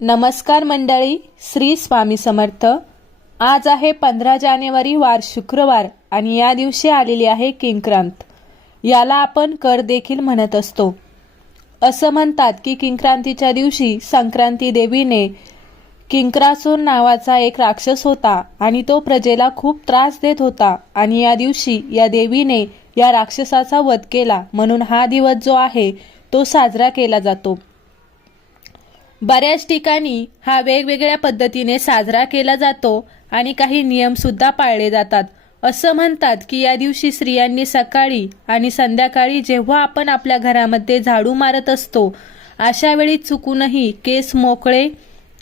नमस्कार मंडळी श्री स्वामी समर्थ. आज आहे पंधरा जानेवारी वार शुक्रवार आणि या दिवशी आलेली आहे किंक्रांत. याला आपण कर देखील म्हणत असतो. असं म्हणतात की किंक्रांतीच्या दिवशी संक्रांती देवीने किंक्रासूर नावाचा एक राक्षस होता आणि तो प्रजेला खूप त्रास देत होता आणि या दिवशी या देवीने या राक्षसाचा वध केला म्हणून हा दिवस जो आहे तो साजरा केला जातो. बऱ्याच ठिकाणी हा वेगवेगळ्या पद्धतीने साजरा केला जातो आणि काही नियम सुद्धा पाळले जातात. असं म्हणतात की या दिवशी स्त्रियांनी सकाळी आणि संध्याकाळी जेव्हा आपण आपल्या घरामध्ये झाडू मारत असतो अशा वेळी चुकूनही केस मोकळे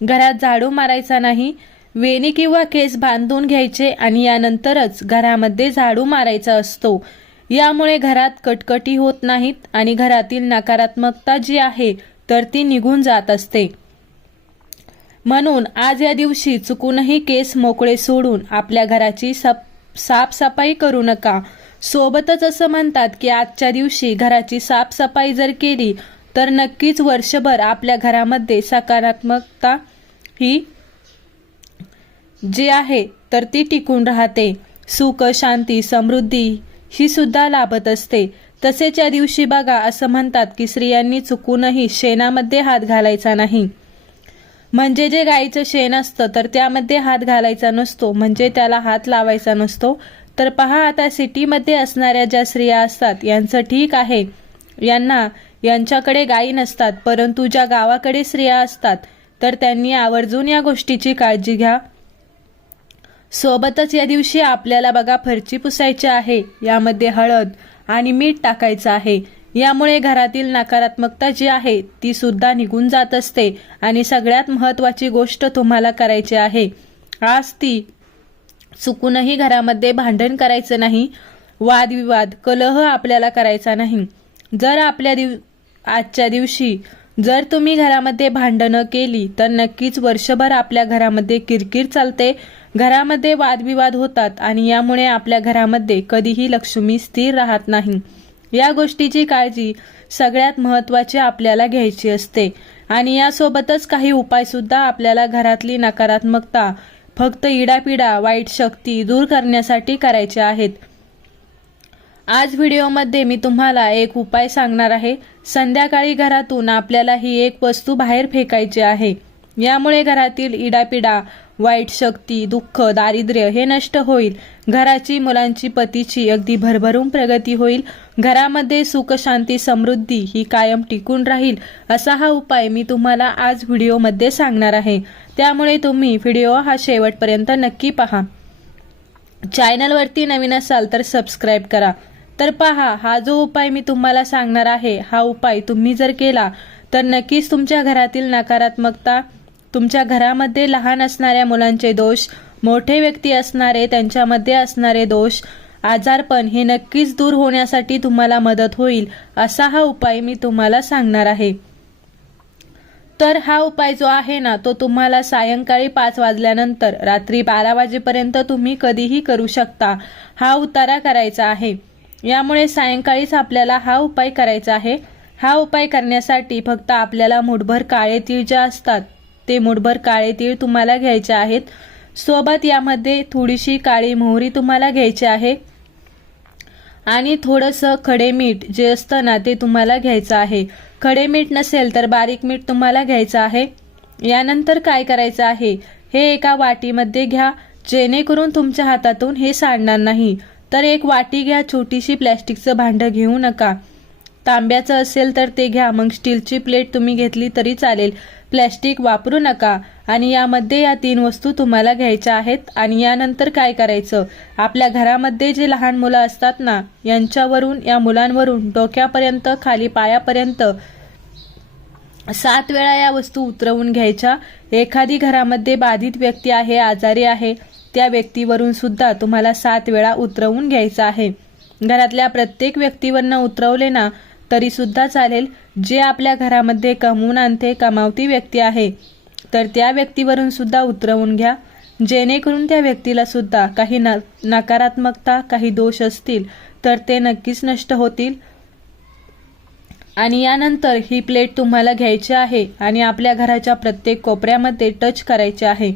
घरात झाडू मारायचा नाही वेणी किंवा केस बांधून घ्यायचे आणि यानंतरच घरामध्ये झाडू मारायचा असतो. यामुळे घरात कटकटी होत नाहीत आणि घरातील नकारात्मकता जी आहे तर ती निघून जात असते. म्हणून आज या दिवशी चुकूनही केस मोकळे सोडून आपल्या घराची सप साफसफाई करू नका. सोबतच असं म्हणतात की आजच्या दिवशी घराची साफसफाई जर केली तर नक्कीच वर्षभर आपल्या घरामध्ये सकारात्मकता ही जी आहे तर ती टिकून राहते. सुख शांती समृद्धी ही सुद्धा लाभत असते. तसेच या दिवशी बघा असं म्हणतात की स्त्रियांनी चुकूनही शेणामध्ये हात घालायचा नाही. म्हणजे जे गाईचं शेण असतं तर त्यामध्ये हात घालायचा नसतो म्हणजे त्याला हात लावायचा नसतो. तर पहा आता सिटीमध्ये असणाऱ्या ज्या स्त्रिया असतात यांचं ठीक आहे. यांना यांच्याकडे गायी नसतात परंतु ज्या गावाकडे स्त्रिया असतात तर त्यांनी आवर्जून या गोष्टीची काळजी घ्या. सोबतच या दिवशी आपल्याला बघा फरची पुसायची आहे यामध्ये हळद आणि मीठ टाकायचं आहे. यामुळे घरातील नकारात्मकता जी आहे ती सुद्धा निघून जात असते आणि सगळ्यात महत्त्वाची गोष्ट तुम्हाला करायची आहे. आज ती चुकूनही घरामध्ये भांडण करायचं नाही वादविवाद कलह आपल्याला करायचा नाही. जर आपल्या दिव आजच्या दिवशी जर तुम्ही घरामध्ये भांडणं केली तर नक्कीच वर्षभर आपल्या घरामध्ये किरकिर चालते. घरामध्ये वादविवाद होतात आणि यामुळे आपल्या घरामध्ये कधीही लक्ष्मी स्थिर राहत नाही. या गोष्टीची काळजी सगळ्यात महत्त्वाची आपल्याला घ्यायची असते. आणि यासोबतच काही उपायसुद्धा आपल्याला घरातली नकारात्मकता फक्त इडापिडा वाईट शक्ती दूर करण्यासाठी करायचे आहेत. आज व्हिडिओमध्ये मी तुम्हाला एक उपाय सांगणार आहे. संध्याकाळी घरातून आपल्याला ही एक वस्तू बाहेर फेकायची आहे. यामुळे घरातील इडापिडा वाईट शक्ती दुःख दारिद्र्य हे नष्ट होईल. घराची मुलांची पतीची अगदी भरभरून प्रगती होईल. घरामध्ये सुख शांती समृद्धी ही कायम टिकून राहील असा हा उपाय मी तुम्हाला आज व्हिडिओमध्ये सांगणार आहे. त्यामुळे तुम्ही व्हिडिओ हा शेवटपर्यंत नक्की पहा. चॅनलवरती नवीन असाल तर सबस्क्राईब करा. तर पहा हा जो उपाय मी तुम्हाला सांगणार आहे हा उपाय तुम्ही जर केला तर नक्कीच तुमच्या घरातील नकारात्मकता तुमच्या घरामध्ये लहान असणाऱ्या मुलांचे दोष मोठे व्यक्ती असणारे त्यांच्यामध्ये असणारे दोष आजारपण हे नक्कीच दूर होण्यासाठी तुम्हाला मदत होईल असा हा उपाय मी तुम्हाला सांगणार आहे. तर हा उपाय जो आहे ना तो तुम्हाला सायंकाळी पाच वाजल्यानंतर रात्री बारा वाजेपर्यंत तुम्ही कधीही करू शकता हा उतारा करायचा आहे. यामुळे सायंकाळीच आपल्याला हा उपाय करायचा आहे. हा उपाय करण्यासाठी फक्त आपल्याला मुठभर काळे तीळ ज्या असतात ते मुठभर काळे तीळ तुम्हाला घ्यायचे आहेत. सोबत यामध्ये थोडीशी काळी मोहरी तुम्हाला घ्यायची आहे. आणि थोडंसं खडे मीठ जे असतं ना ते तुम्हाला घ्यायचं आहे. खडे मीठ नसेल तर बारीक मीठ तुम्हाला घ्यायचं आहे. यानंतर काय करायचं आहे? हे एका वाटीमध्ये घ्या. जेणेकरून तुमच्या हातातून हे सांडणार नाही. तर एक वाटी घ्या. छोटीशी प्लॅस्टिकचं भांडं घेऊ नका. तांब्याचं असेल तर ते घ्या. मग स्टीलची प्लेट तुम्ही घेतली तरी चालेल. प्लॅस्टिक वापरू नका. आणि यामध्ये या तीन वस्तू तुम्हाला घ्यायच्या आहेत. आणि यानंतर काय करायचं? आपल्या घरामध्ये जे लहान मुलं असतात ना यांच्यावरून या मुलांवरून डोक्यापर्यंत खाली पायापर्यंत सात वेळा या वस्तू उतरवून घ्यायच्या. एखादी घरामध्ये बाधित व्यक्ती आहे आजारी आहे त्या व्यक्तीवरून सुद्धा तुम्हाला सात वेळा उतरवून घ्यायचं आहे. घरातल्या प्रत्येक व्यक्तीवरनं उतरवले ना तरी सुद्धा चालेल. जे आपल्या घरामध्ये कमवून आणते कमावती व्यक्ती आहे तर त्या व्यक्तीवरून सुद्धा उतरवून घ्या. जेणेकरून त्या व्यक्तीला सुद्धा काही न नकारात्मकता काही दोष असतील तर ते नक्कीच नष्ट होतील. आणि यानंतर ही प्लेट तुम्हाला घ्यायची आहे आणि आपल्या घराच्या प्रत्येक कोपऱ्यामध्ये टच करायचे आहे.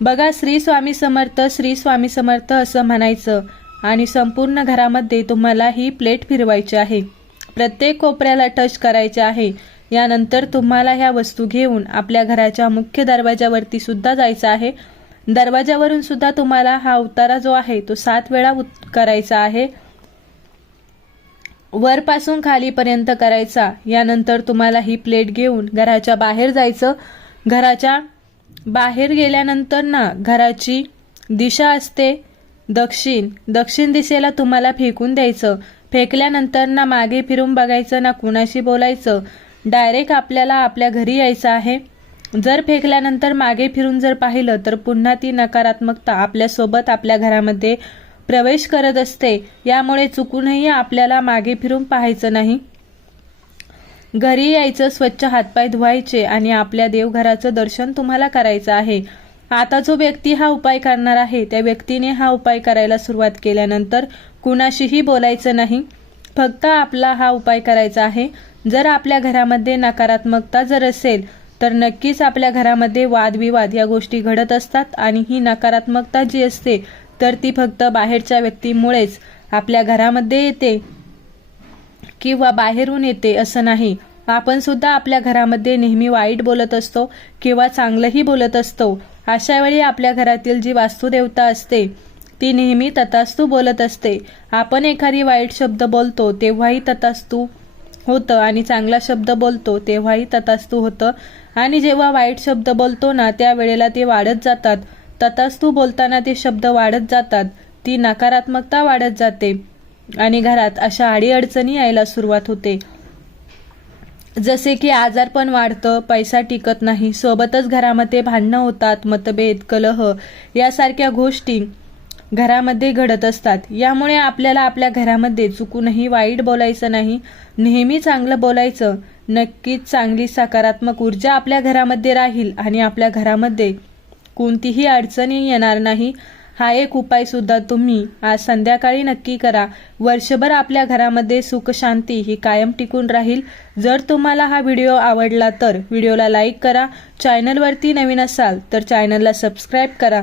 बघा श्री स्वामी समर्थ श्री स्वामी समर्थ असं म्हणायचं आणि संपूर्ण घरामध्ये तुम्हाला ही प्लेट फिरवायची आहे. प्रत्येक कोपऱ्याला टच करायचे आहे. यानंतर तुम्हाला ह्या वस्तू घेऊन आपल्या घराच्या मुख्य दरवाजावरती सुद्धा जायचं आहे. दरवाजावरून सुद्धा तुम्हाला हा उतारा जो आहे तो सात वेळा करायचा आहे. वरपासून खालीपर्यंत करायचा. यानंतर तुम्हाला ही प्लेट घेऊन घराच्या बाहेर जायचं. घराच्या बाहेर गेल्यानंतर ना घराची दिशा असते दक्षिण. दक्षिण दिशेला तुम्हाला फेकून द्यायचं. फेकल्यानंतर ना मागे फिरून बघायचं ना कुणाशी बोलायचं डायरेक्ट आपल्याला आपल्या घरी यायचं आहे. जर फेकल्यानंतर मागे फिरून जर पाहिलं तर पुन्हा ती नकारात्मकता आपल्यासोबत आपल्या घरामध्ये प्रवेश करत असते. यामुळे चुकूनही आपल्याला मागे फिरून पाहायचं नाही. घरी यायचं स्वच्छ हातपाय धुवायचे आणि आपल्या देवघराचं दर्शन तुम्हाला करायचं आहे. आता जो व्यक्ती हा उपाय करणार आहे त्या व्यक्तीने हा उपाय करायला सुरुवात केल्यानंतर कुणाशीही बोलायचं नाही. फक्त आपला हा उपाय करायचा आहे. जर आपल्या घरामध्ये नकारात्मकता जर असेल तर नक्कीच आपल्या घरामध्ये वादविवाद या गोष्टी घडत असतात आणि ही नकारात्मकता जी असते तर ती फक्त बाहेरच्या व्यक्तीमुळेच आपल्या घरामध्ये येते किंवा बाहेरून येते असं नाही. आपण सुद्धा आपल्या घरामध्ये नेहमी वाईट बोलत असतो किंवा चांगलंही बोलत असतो. अशा वेळी आपल्या घरातील जी वास्तुदेवता असते ती नेहमी तथास्तू बोलत असते. आपण एखादी वाईट शब्द बोलतो तेव्हाही तथास्तू होतं आणि चांगला शब्द बोलतो तेव्हाही तथास्तू होतं. आणि जेव्हा वाईट शब्द बोलतो ना त्यावेळेला ते वाढत जातात. तथास्तू बोलताना ते शब्द वाढत जातात. ती नकारात्मकता वाढत जाते. आणि घरात अशा अडीअडचणी यायला सुरुवात होते. जसे की आजारपण वाढतं पैसा टिकत नाही सोबतच घरामध्ये भांडणं होतात मतभेद कलह यासारख्या गोष्टी घरामध्ये घडत असतात. यामुळे आपल्याला आपल्या घरामध्ये चुकूनही वाईट बोलायचं नाही नेहमी चांगलं बोलायचं नक्कीच चांगली सकारात्मक ऊर्जा आपल्या घरामध्ये राहील आणि आपल्या घरामध्ये कोणतीही अडचणी येणार नाही. हा एक उपाय सुद्धा तुम्ही आज संध्याकाळी नक्की करा. वर्षभर आपल्या घरामध्ये सुख शांती ही कायम टिकून राहील. जर तुम्हाला हा व्हिडिओ आवडला तर व्हिडिओला लाईक करा. चॅनलवरती नवीन असाल तर चॅनलला सबस्क्राईब करा.